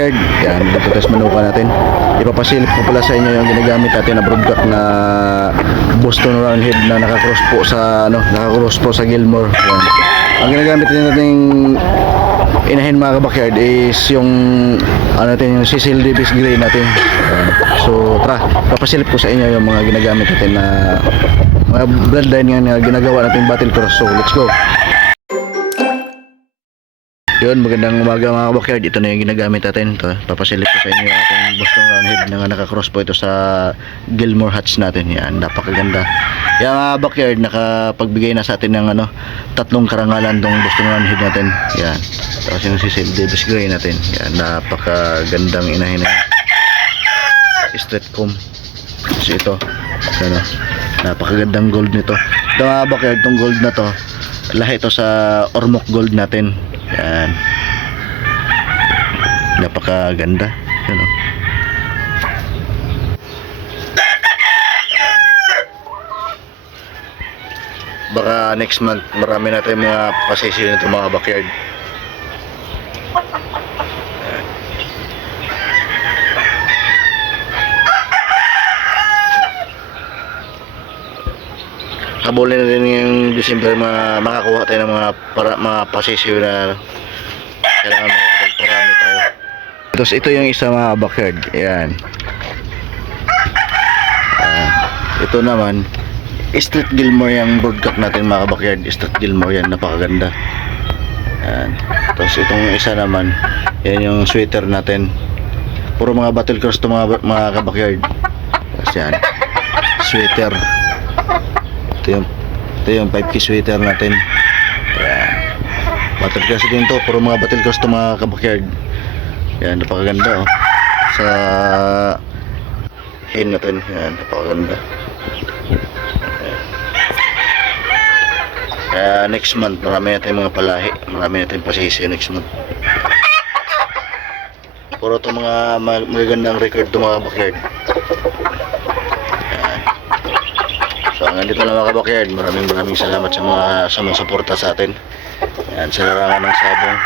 backyard. Yan, dito test manuka natin. Ipapasilip ko pala sa inyo yung ginagamit natin na broodcock na Boston Roundhead na naka-cross po sa Gilmore. Yan. Ang ginagamit din natin inahin mga backyard is yung yung Cecil Davis Gray natin. So tara, papasilip ko sa inyo yung mga ginagamit natin na mga bloodline nga ginagawa natin battle cross. So let's go. Yun, magandang umaga mga backyard. Ito na yung ginagamit natin. Ito, papasilip ko sa inyo ating Boston Roundhead na naka-cross po ito sa Gilmore hatch natin. Yan, napakaganda. Yan mga backyard, nakapagbigay na sa atin ng tatlong karangalan tong Boston Roundhead natin. Yan. Tapos yung Cecil Davis Gray natin. Yan, napakagandang inahin na straight comb. So ito, napakagandang gold nito. Ito mga backyard, tong gold na to, lahi ito sa Ormoc gold natin. Yan, napakaganda. Yan, baka next month marami natin mga pasisyo nito mga backyard. Habulin na din yung December makakuha tayo ng mga pasisyo na kailangan magparami tayo. Tapos ito yung isa mga backyard. Ayan. Ito naman Street Gilmore yung broodcock natin mga backyard. Street Gilmore yan, napakaganda. Ayan. Tapos itong isa naman, yan yung sweater natin. Puro mga battle cross to mga backyard. Tapos yan, sweater. Ito yung 5K sweater natin. Ayan. Battle cross din to. Puro mga battle cross to mga backyard. Ayan, napakaganda sa hen natin. Ayan, napakaganda. Next month marami natin mga palahi. Marami natin pasisi next month. Puro to mga magagandang record to mga backyard. So hanggang dito na mga backyard. Maraming salamat sa mga suporta sa atin. Yan, sa larangan ng sabong.